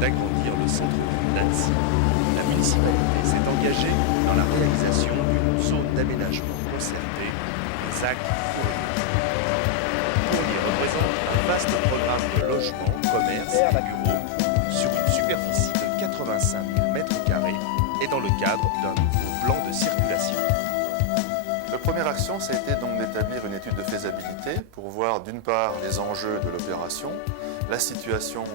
D'agrandir le centre-ville d'Annecy. La municipalité s'est engagée dans la réalisation d'une zone d'aménagement concertée, les ZAC Courrier. Courrier représente un vaste programme de logements, commerces et bureaux sur une superficie de 85 000 m² et dans le cadre d'un nouveau plan de circulation. La première action, ça a été donc d'établir une étude de faisabilité pour voir d'une part les enjeux de l'opération, la situation de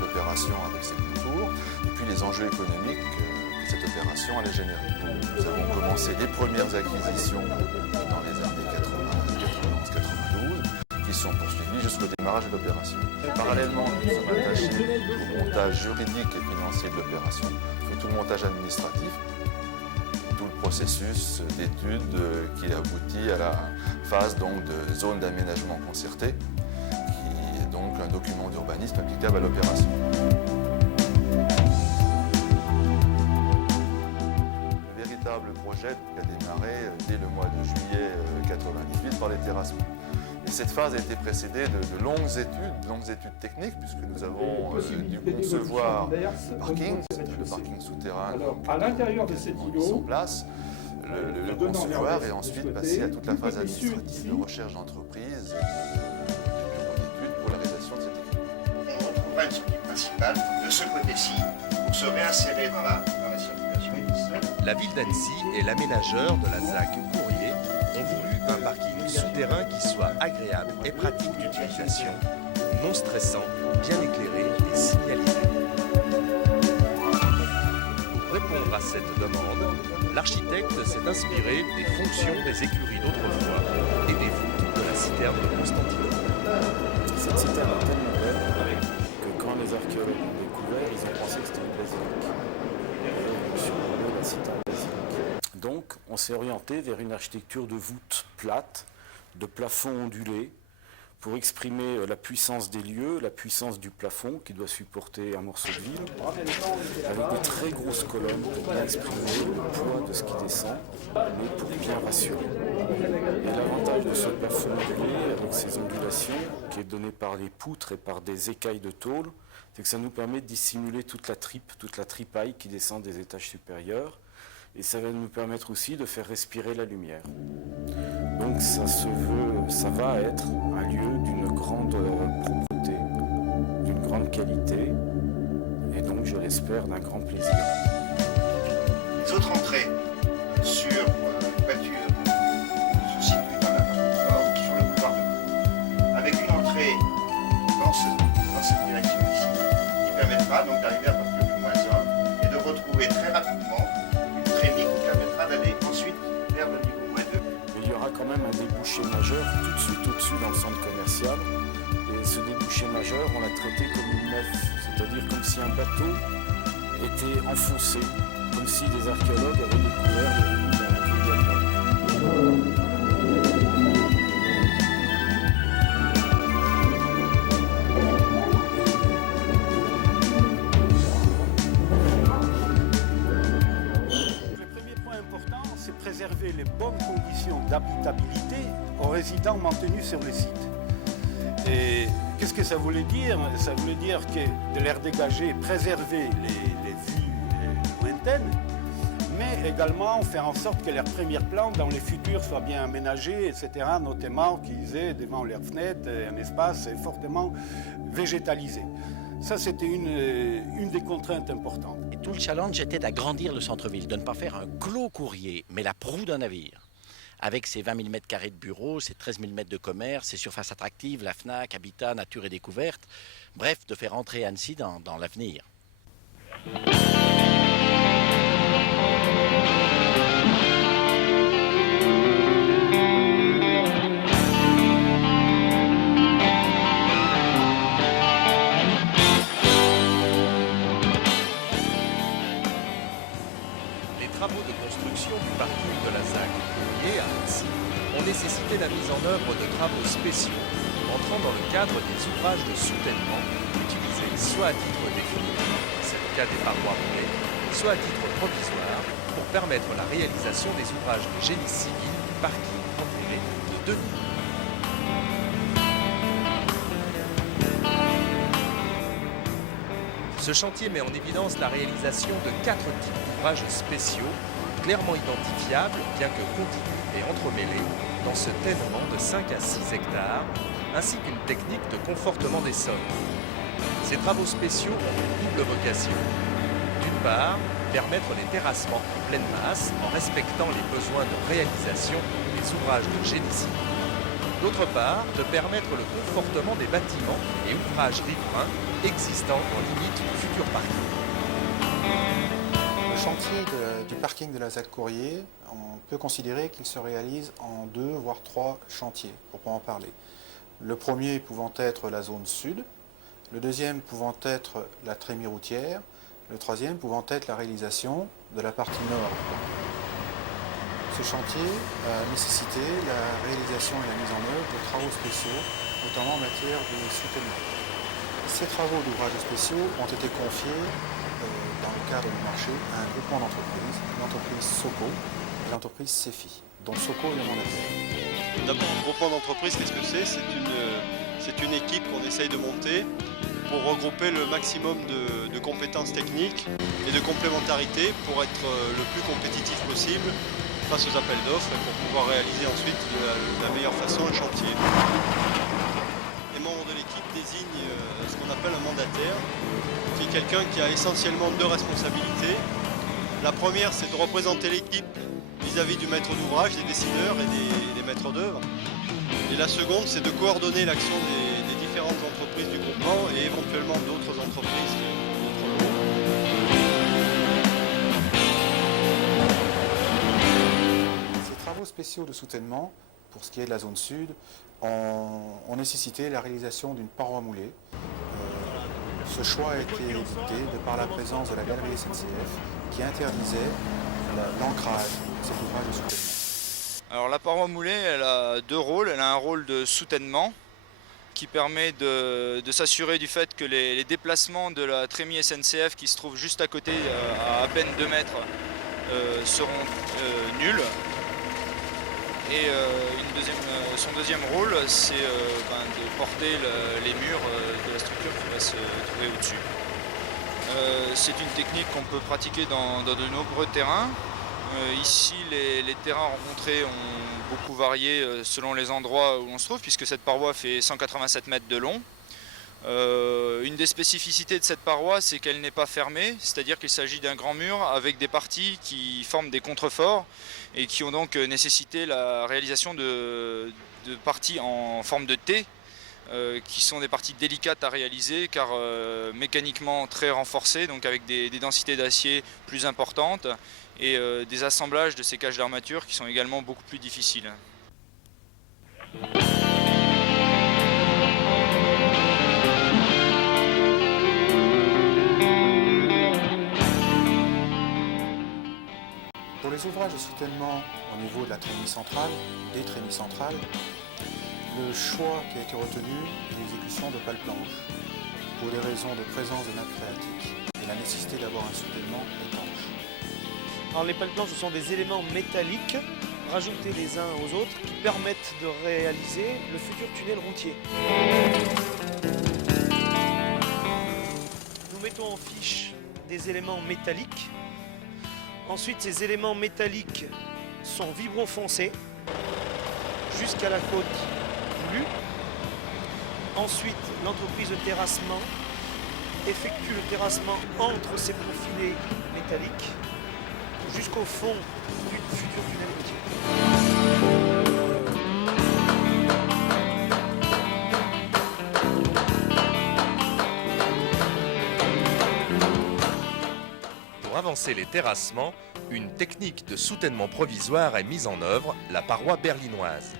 l'opération avec ses contours, et puis les enjeux économiques que cette opération allait générer. Nous avons commencé les premières acquisitions dans les années 91-92, qui sont poursuivies jusqu'au démarrage de l'opération. Parallèlement, nous sommes attachés au montage juridique et financier de l'opération, tout le montage administratif, tout le processus d'étude qui aboutit à la phase donc, de zone d'aménagement concerté, donc un document d'urbanisme applicable à l'opération. Le véritable projet a démarré dès le mois de juillet 1998 par les terrassements. Et cette phase a été précédée de longues études techniques, puisque nous avons dû concevoir le parking souterrain à l'intérieur de cet îlot, en place, le concevoir et ensuite passer à toute la phase administrative de recherche d'entreprise. Une sortie principale de ce côté-ci pour se réinsérer dans la circulation. La ville d'Annecy et l'aménageur de la ZAC Courrier ont voulu un parking souterrain qui soit agréable et pratique d'utilisation, non stressant, bien éclairé et signalisé. Pour répondre à cette demande, l'architecte s'est inspiré des fonctions des écuries d'autrefois et des voûtes de la citerne de Constantinople. Cette citerne est tellement belle que quand les archéologues l'ont découvert, ils ont pensé que c'était une basilique. Et sur la citerne basilique. Donc, on s'est orienté vers une architecture de voûtes plates, de plafonds ondulés, pour exprimer la puissance des lieux, la puissance du plafond qui doit supporter un morceau de ville, avec de très grosses colonnes pour bien exprimer le poids de ce qui descend, mais pour bien rassurer. Et l'avantage de ce plafond ondulé, avec ses ondulations, qui est donné par les poutres et par des écailles de tôle, c'est que ça nous permet de dissimuler toute la tripaille qui descend des étages supérieurs, et ça va nous permettre aussi de faire respirer la lumière. Donc ça va être un lieu d'une grande propreté, d'une grande qualité, et donc je l'espère d'un grand plaisir. Les autres entrées sur la toiture se situent dans la partie nord, sur le boulevard de Pau, avec une entrée dans cette direction ici, qui permettra donc d'arriver à partir du moins 1 et de retrouver très rapidement une trémie qui permettra d'aller ensuite vers le niveau moins 2. Mais il y aura quand même un débouché majeur tout de suite au-dessus dans le centre commercial. Et ce débouché majeur, on l'a traité comme une nef, c'est-à-dire comme si un bateau était enfoncé, comme si les archéologues avaient découvert les ruines d'un vieux galère. Préserver les bonnes conditions d'habitabilité aux résidents maintenus sur le site. Et qu'est-ce que ça voulait dire? Ça voulait dire que de l'air dégagé, préserver les vues lointaines, mais également faire en sorte que leurs premiers plans dans les futurs soient bien aménagés, etc. Notamment qu'ils aient devant leurs fenêtres un espace fortement végétalisé. Ça, c'était une des contraintes importantes. Et tout le challenge était d'agrandir le centre-ville, de ne pas faire un clos courrier, mais la proue d'un navire. Avec ses 20 000 m² de bureaux, ses 13 000 mètres de commerce, ses surfaces attractives, la FNAC, Habitat, Nature et Découverte. Bref, de faire entrer Annecy dans l'avenir. Les travaux de construction du parking de la ZAC Courrier à Annecy ont nécessité la mise en œuvre de travaux spéciaux entrant dans le cadre des ouvrages de soutènement utilisés soit à titre définitif, c'est le cas des parois roulées, soit à titre provisoire pour permettre la réalisation des ouvrages de génie civil du parking enterré de 2 niveaux. Ce chantier met en évidence la réalisation de 4 types d'ouvrages spéciaux, clairement identifiables, bien que continus et entremêlés, dans ce tènement de 5 à 6 hectares, ainsi qu'une technique de confortement des sols. Ces travaux spéciaux ont une double vocation. D'une part, permettre les terrassements en pleine masse en respectant les besoins de réalisation des ouvrages de génie civil. D'autre part, de permettre le confortement des bâtiments et ouvrages riverains existants en limite du futur parking. Le chantier du parking de la ZAC Courrier, on peut considérer qu'il se réalise en 2 voire 3 chantiers, pour pas en parler. Le premier pouvant être la zone sud, le deuxième pouvant être la trémie routière, le troisième pouvant être la réalisation de la partie nord. Ce chantier a nécessité la réalisation et la mise en œuvre de travaux spéciaux, notamment en matière de soutènement. Ces travaux d'ouvrages spéciaux ont été confiés dans le cadre du marché à un groupement d'entreprises, l'entreprise Soco et l'entreprise CEFI, dont Soco est le mandataire. D'abord, un groupement d'entreprises, qu'est-ce que c'est? C'est une équipe qu'on essaye de monter pour regrouper le maximum de compétences techniques et de complémentarité pour être le plus compétitif possible face aux appels d'offres et pour pouvoir réaliser ensuite de la meilleure façon un chantier. Les membres de l'équipe désignent ce qu'on appelle un mandataire, qui est quelqu'un qui a essentiellement 2 responsabilités. La première, c'est de représenter l'équipe vis-à-vis du maître d'ouvrage, des décideurs et des maîtres d'œuvre. Et la seconde, c'est de coordonner l'action des différentes entreprises du groupement et éventuellement d'autres entreprises. Ces travaux spéciaux de soutènement, pour ce qui est de la zone sud, ont nécessité la réalisation d'une paroi moulée. Ce choix a été édicté de par la présence de la galerie SNCF qui interdisait l'ancrage de cet ouvrage de soutènement. Alors la paroi moulée, elle a 2 rôles. Elle a un rôle de soutènement qui permet de s'assurer du fait que les déplacements de la trémie SNCF qui se trouve juste à côté, à peine 2 mètres, seront nuls. Et son deuxième rôle, c'est de porter les murs de la structure qui va se trouver au-dessus. C'est une technique qu'on peut pratiquer dans de nombreux terrains. Ici, les terrains rencontrés ont beaucoup varié selon les endroits où on se trouve, puisque cette paroi fait 187 mètres de long. Une des spécificités de cette paroi, c'est qu'elle n'est pas fermée, c'est-à-dire qu'il s'agit d'un grand mur avec des parties qui forment des contreforts et qui ont donc nécessité la réalisation de parties en forme de T, qui sont des parties délicates à réaliser car mécaniquement très renforcées, donc avec des densités d'acier plus importantes et des assemblages de ces cages d'armature qui sont également beaucoup plus difficiles. Pour les ouvrages de soutènement au niveau de la trémie centrale, des trémies centrales, le choix qui a été retenu est l'exécution de pales planches pour des raisons de présence de nappes phréatiques et la nécessité d'avoir un soutènement étanche. Alors les pales planches, ce sont des éléments métalliques rajoutés les uns aux autres qui permettent de réaliser le futur tunnel routier. Nous mettons en fiche des éléments métalliques. Ensuite, ces éléments métalliques sont vibrofoncés jusqu'à la côte voulue. Ensuite, l'entreprise de terrassement effectue le terrassement entre ces profilés métalliques jusqu'au fond d'une future tunnel routier. Pour avancer les terrassements, une technique de soutènement provisoire est mise en œuvre, la paroi berlinoise.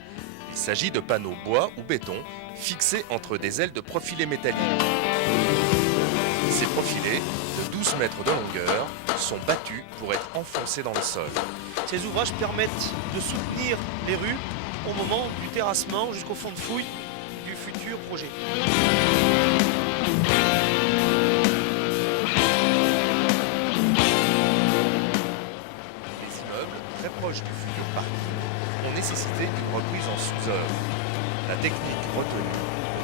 Il s'agit de panneaux bois ou béton fixés entre des ailes de profilés métalliques. Ces profilés, de 12 mètres de longueur, sont battus pour être enfoncés dans le sol. Ces ouvrages permettent de soutenir les rues au moment du terrassement jusqu'au fond de fouille du futur projet. Les immeubles, très proches du futur parking, ont nécessité une reprise en sous-œuvre. La technique retenue,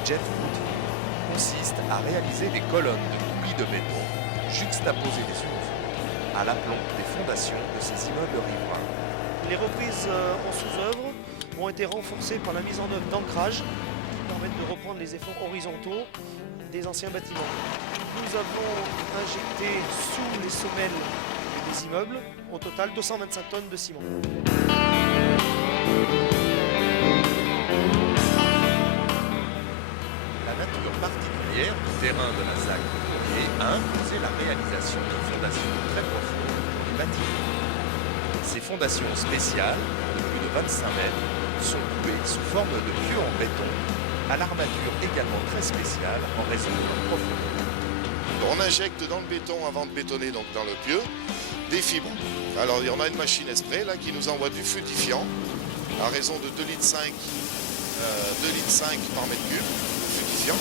le jet foot, consiste à réaliser des colonnes de poulies de béton juxtaposées les unes aux autres à l'aplomb des fondations de ces immeubles riverains. Les reprises en sous-œuvre ont été renforcées par la mise en œuvre d'ancrage qui permettent de reprendre les efforts horizontaux des anciens bâtiments. Nous avons injecté sous les semelles des immeubles au total 225 tonnes de ciment. La nature particulière du terrain de la ZAC a imposé la réalisation de fondations très profondes et bâties. Ces fondations spéciales, de plus de 25 mètres, sont clouées sous forme de pieux en béton, à l'armature également très spéciale en raison de leur profondeur. On injecte dans le béton, avant de bétonner donc dans le pieu, des fibres. Alors on a une machine spray là, qui nous envoie du fluidifiant à raison de 2,5 litres par mètre cube de fluidifiant.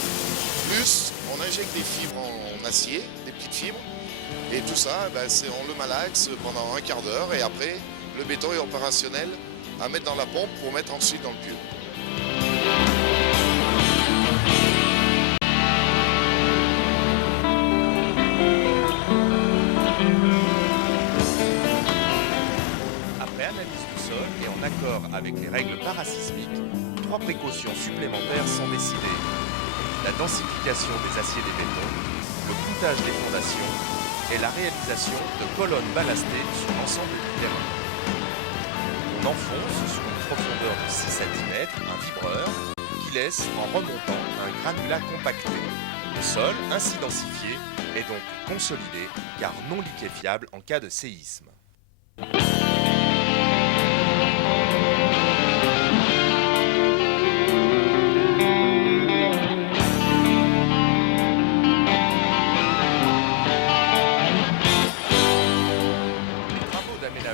Plus on injecte des fibres en acier, des petites fibres. Et tout ça, on le malaxe pendant un quart d'heure et après le béton est opérationnel à mettre dans la pompe pour mettre ensuite dans le pieu. Après analyse du sol et en accord avec les règles parasismiques, 3 précautions supplémentaires sont décidées. La densification des aciers des bétons, le cloutage des fondations et la réalisation de colonnes ballastées sur l'ensemble du terrain. On enfonce sur une profondeur de 6 cm un vibreur qui laisse en remontant un granulat compacté. Le sol, ainsi densifié, est donc consolidé car non liquéfiable en cas de séisme.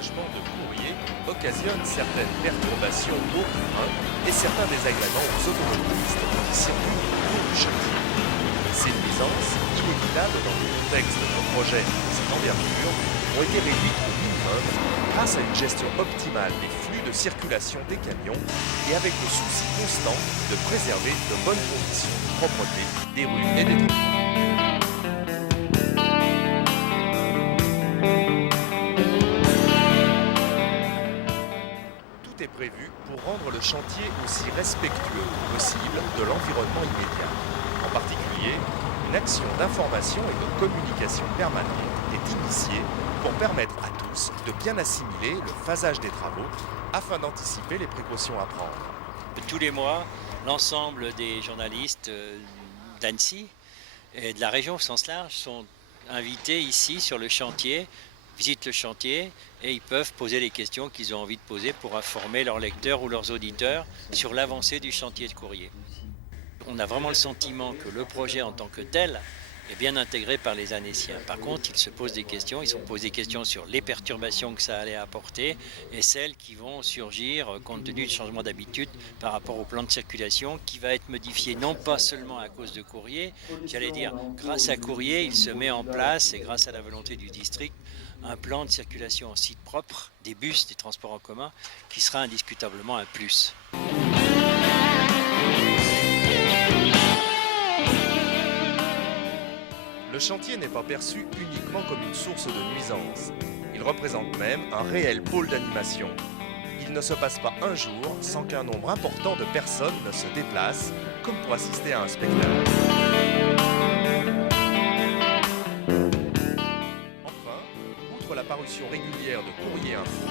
De courrier occasionne certaines perturbations d'eau et certains désagréments aux automobilistes qui circulent autour du chantier. Ces nuisances, inévitables dans le contexte de nos projets de cette envergure, ont été réduites au minimum grâce à une gestion optimale des flux de circulation des camions et avec le souci constant de préserver de bonnes conditions de propreté des rues et des trottoirs. Est prévu pour rendre le chantier aussi respectueux que possible de l'environnement immédiat. En particulier, une action d'information et de communication permanente est initiée pour permettre à tous de bien assimiler le phasage des travaux afin d'anticiper les précautions à prendre. Tous les mois, l'ensemble des journalistes d'Annecy et de la région au sens large sont invités ici sur le chantier, visitent le chantier et ils peuvent poser les questions qu'ils ont envie de poser pour informer leurs lecteurs ou leurs auditeurs sur l'avancée du chantier de courrier. On a vraiment le sentiment que le projet en tant que tel est bien intégré par les Annéciens. Par contre, ils se posent des questions, ils se posent des questions sur les perturbations que ça allait apporter et celles qui vont surgir compte tenu du changement d'habitude par rapport au plan de circulation qui va être modifié non pas seulement à cause de courrier, j'allais dire grâce à courrier, il se met en place et grâce à la volonté du district, un plan de circulation en site propre, des bus, des transports en commun, qui sera indiscutablement un plus. Le chantier n'est pas perçu uniquement comme une source de nuisance. Il représente même un réel pôle d'animation. Il ne se passe pas un jour sans qu'un nombre important de personnes ne se déplacent, comme pour assister à un spectacle. outre la parution régulière de courriers info,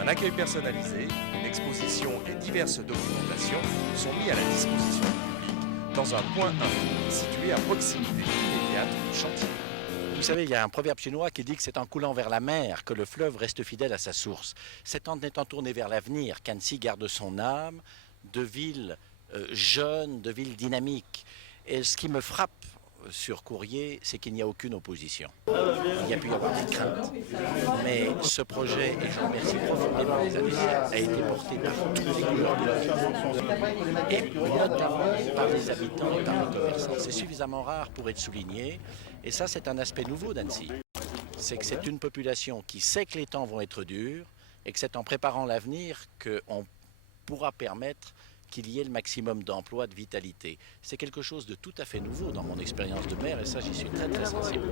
un accueil personnalisé, une exposition et diverses documentations sont mis à la disposition du public dans un point info situé à proximité immédiate du chantier. Vous savez, il y a un proverbe chinois qui dit que c'est en coulant vers la mer que le fleuve reste fidèle à sa source. C'est en étant tourné vers l'avenir qu'Annecy garde son âme de ville jeune, de ville dynamique. Et ce qui me frappe sur Courrier, c'est qu'il n'y a aucune opposition. Il y a pu y avoir des craintes, mais ce projet, et je remercie profondément les Annéciens, a été porté par tous les couleurs de la et notamment par les habitants et par les commerçants. C'est suffisamment rare pour être souligné, et ça c'est un aspect nouveau d'Annecy. C'est que c'est une population qui sait que les temps vont être durs, et que c'est en préparant l'avenir qu'on pourra permettre qu'il y ait le maximum d'emploi, de vitalité. C'est quelque chose de tout à fait nouveau dans mon expérience de maire et ça, j'y suis très très sensible.